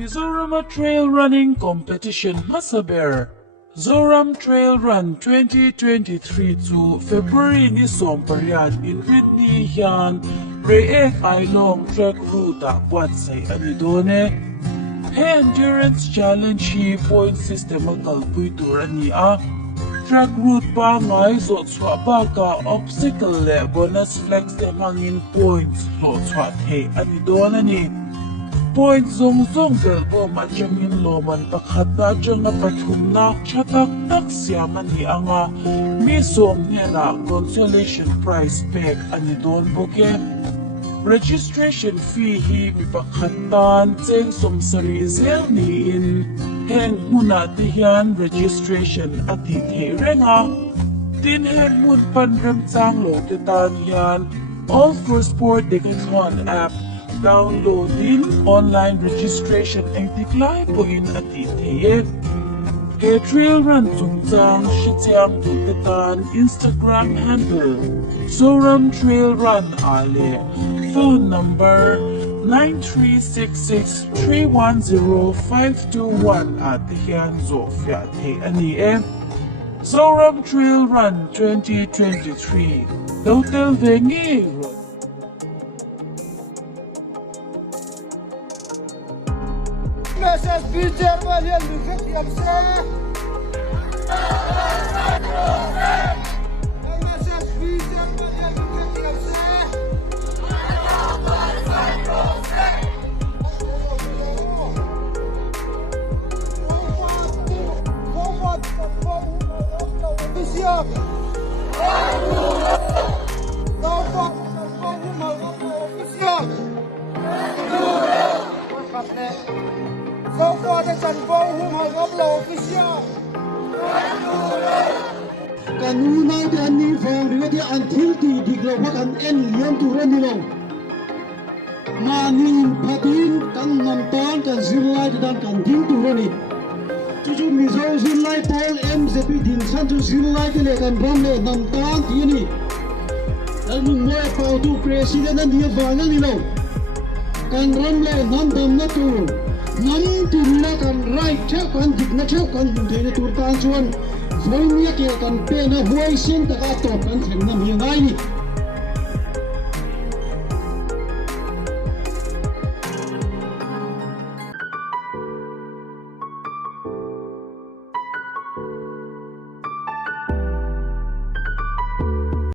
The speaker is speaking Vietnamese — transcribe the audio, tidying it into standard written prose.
Mizorama Trail Running Competition Hmasaber Mizoram Trail Run 2023 to February ni Somparian in Ritni Hian Reiek Ailawng track route at say anidone endurance challenge hi point system kalpui turani a track route pa ngai so chwa ba ka obstacle le bonus flex de mangin points so chwa he anidone ni point zong bel bo machamin loman pakhat na chang na pathum na chatak tak siaman ni anga mi som ne na consolation prize pack anidon boke registration fee hi mi pakhatan cheng som sari zel ni in heng muna ti hian registration ati the renga tin heng mun panrem chang lo te tan hian all for sport decathlon app downloading online registration and decline po in atitiyet. Trail Run Tungtang Shitiang Tutetan Instagram handle Mizoram Trail Run Ale phone number 9366310521 at Hian Zofia Te Aniem Mizoram Trail Run 2023 Hotel Vengi Road. MZP Chairman yan Lungawilo MZP Chairman yan so far the Hmasaber official kanuna gani fangriwadi until the diglawa kan en liam turan nilo manin patin kan namtan kan zilai dan kan ding turani tuju mizo zilai pol MZP din santu zilai le kan ramle namtan tiani lalu mo pa tu president dan dia vangal nilo kan ramle namdam na tur nam turna kan right cha kan digna cha kan dine tur tan chuan voinia ke kan pe na huai sen ta ka to kan theng na mi ngai ni